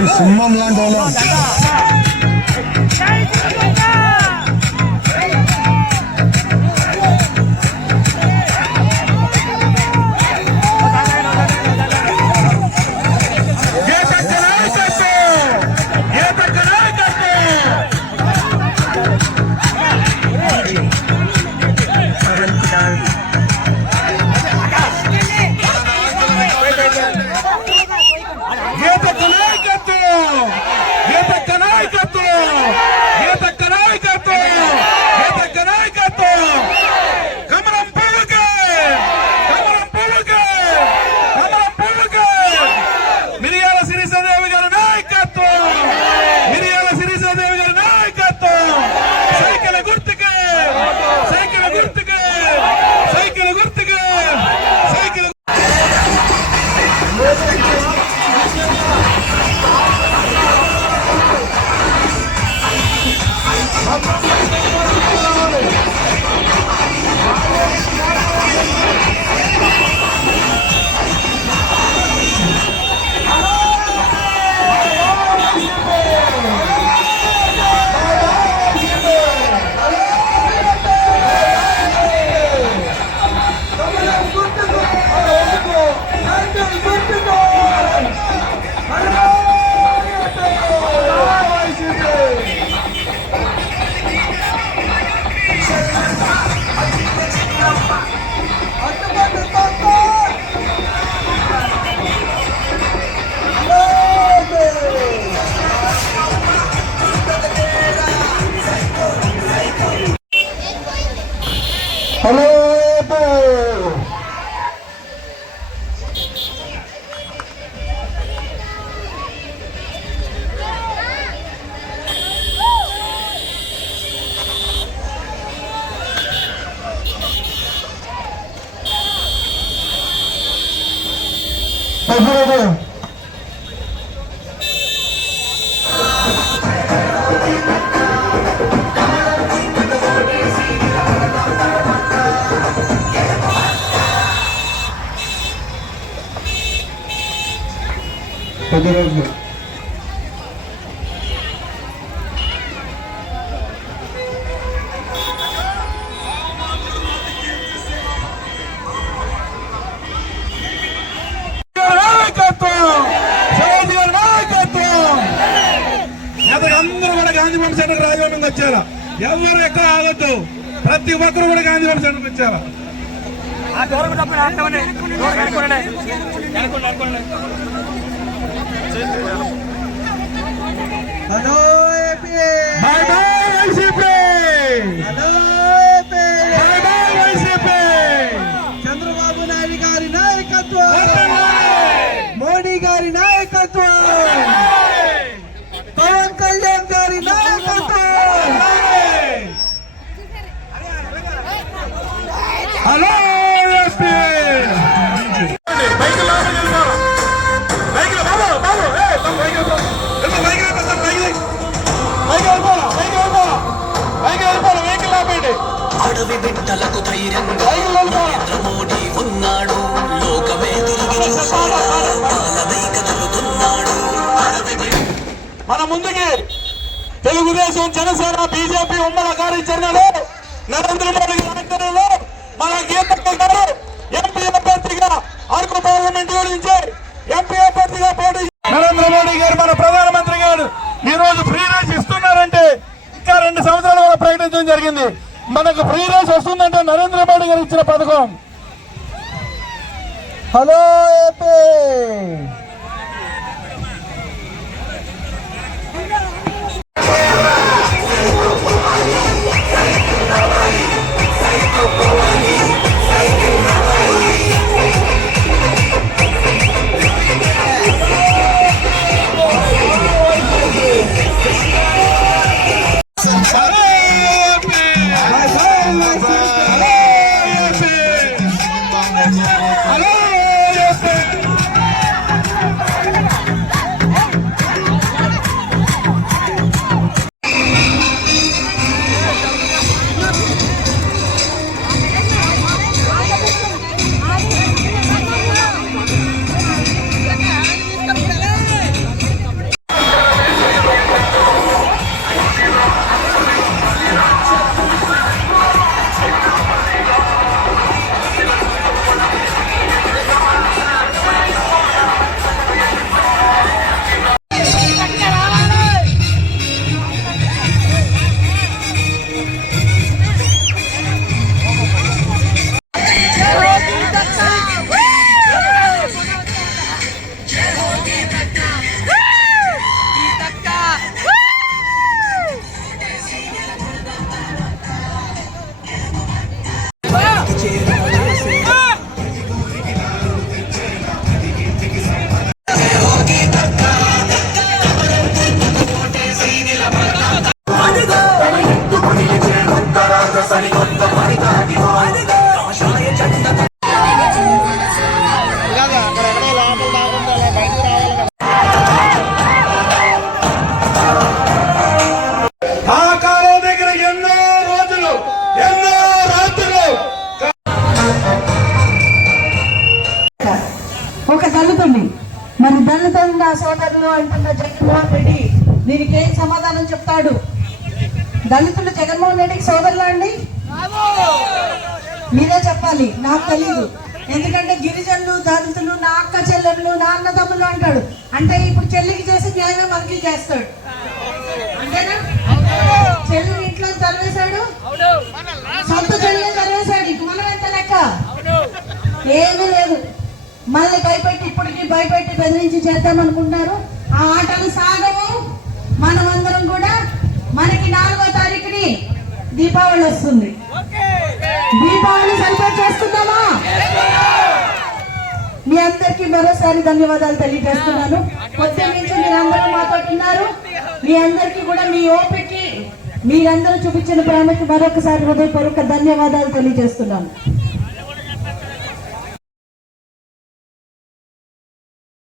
మేము సింహం లాంటి వాళ్ళం గీతక్క హలో పెద్దరాజు రోజులు అందరూ కూడా గాంధీ సెంటర్ రాజభవన్ వచ్చారు ఎవరు ఎక్కడ ఆగద్దు ప్రతి ఒక్కరు కూడా గాంధీ బొమ్మ సెంటర్కి వచ్చారు ఆ దూరం hello AP bye bye YCP hello AP bye bye YCP Chandrababu Naidu గారి నాయకత్వం మోడీ గారి నాయకత్వం పవన్ కళ్యాణ్ గారి నాయకత్వం హలో అడవి బిడ్డలకు నరేంద్ర మోడీ ఉన్నాడు. లోకమే తిరిగి కదులుతున్నాడు. మన ముందుకి తెలుగుదేశం జనసేన బీజేపీ ఉమ్మడి కార్యాచరణలో నరేంద్ర మోడీ ఆధ్వర్యంలో మన గీతక్క గారు ఎంపీ అభ్యర్థిగా అరకు పార్లమెంట్ నుంచి ఎంపీ అభ్యర్థిగా పోటీ నరేంద్ర మోడీ గారు మన ప్రధానమంత్రి గారు ఈ రోజు ఫ్రీ రేస్ ఇస్తున్నారంటే ఇంకా రెండు సంవత్సరాలు కూడా ప్రకటించడం జరిగింది. మనకు ఫ్రీ రేస్ వస్తుందంటే నరేంద్ర మోడీ గారు ఇచ్చిన పథకం. Hello AP! ఒక దళితుడిని మరి దళితుడిని సోదరులు అంటున్న జగన్మోహన్ రెడ్డి దీనికి ఏం సమాధానం చెప్తాడు? దళితులు జగన్మోహన్ రెడ్డికి సోదరులా అండి? మీరే చెప్పాలి నాకు తెలీదు. ఎందుకంటే గిరిజనులు దళితులు నా అక్క చెల్లెళ్ళు నా అన్నదమ్ములు అంటాడు. అంటే ఇప్పుడు చెల్లికి చేసి న్యాయమే మనకి చేస్తాడు. అంతేనా? చెల్లి ఇంట్లో తరివేశాడు? సొంత చెల్లి తరివేశాడు. ఇక మనం ఎంత లెక్క? ఏమీ లేదు. మళ్ళీ భయపెట్టి ఇప్పటికి భయపెట్టి బెదిరించి చేద్దామనుకుంటున్నారు. ఆ ఆటలు సాగవు మనం అందరం కూడా మనకి నాలుగో తారీఖుని దీపావళి వస్తుంది. దీపావళి సెలబ్రేట్ చేసుకుందామా మీ అందరికీ మరోసారి ధన్యవాదాలు తెలియజేస్తున్నాను. పొద్దున్న నుంచి మీరందరూ మాతో ఉన్నారు. మీ అందరికీ కూడా మీ ఓపికకి మీరందరూ చూపించిన ప్రేమకి మరొకసారి హృదయపూర్వక ధన్యవాదాలు తెలియజేస్తున్నాను.